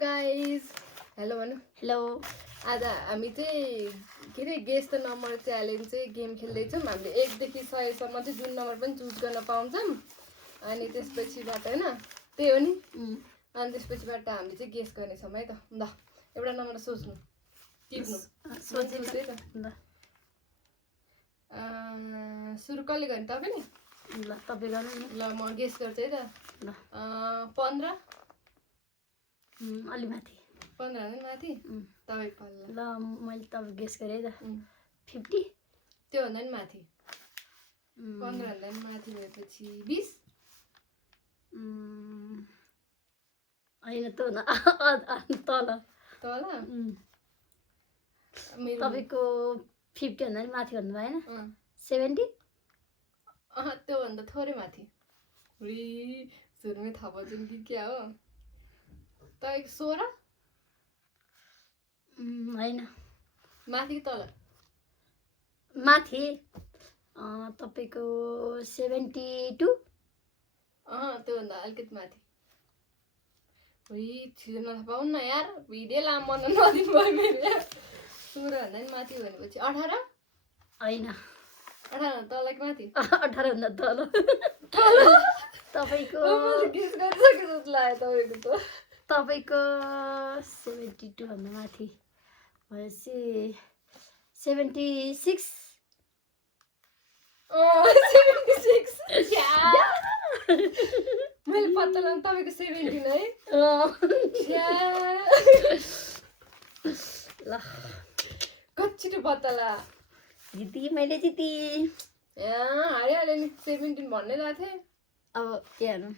guys hello भन्नु hello आज हामी चाहिँ के अरे गेस द नम्बर च्यालेन्ज चाहिँ गेम खेल्दैछौँ हामीले 1 देखि 100 सम्म चाहिँ जुन नम्बर पनि चुज गर्न पाउँछौँ अनि त्यसपछिबाट हैन त्यही हो नि अनि त्यसपछिबाट हामीले चाहिँ गेस गर्नेछौँ है त ल एउटा नम्बर सोच्नु टिप्नु सोच्नु है त ल सुरु कसले गर्ने तपाईँ नि ल तपाईँ गर्नु नि ल म गेस गर्छु है त ल 15 अलि माथि 15 भन्दा माथि तपाईँ पल्ला ल मैले तपाईँ गेस गरेँ है त 50 त्योभन्दा नि माथि 15 भन्दा नि माथि भएपछि 20 होइन त तल तल तपाईँको 50 भन्दा नि माथि भन्नु भएन 70 त्योभन्दा थोरै माथि सुरुमै थाहा पाउँछन् कि क्या हो तपाईँको 16 होइन माथि कि तल माथि तपाईँको 72 त्योभन्दा अलिकति माथि छिटो नथाहा पाउनु न यार भिडियो लामो बनाउन नदिनु भयो मेरो 16 भन्दा नि माथि भनेपछि 18 होइन 18 तल कि माथि 18 भन्दा तल तपाईँको गेस गरिसके जस्तो लाग्यो तपाईँको 72 भन्दा माथि भनेपछि 76 मैले पत्ता लगाउनु तपाईँको 17 है ल कति छिटो पत्ता ला जिती मैले जिती हारिहाल्यो नि 17 भन्नै गएको थिएँ अब के हेर्नु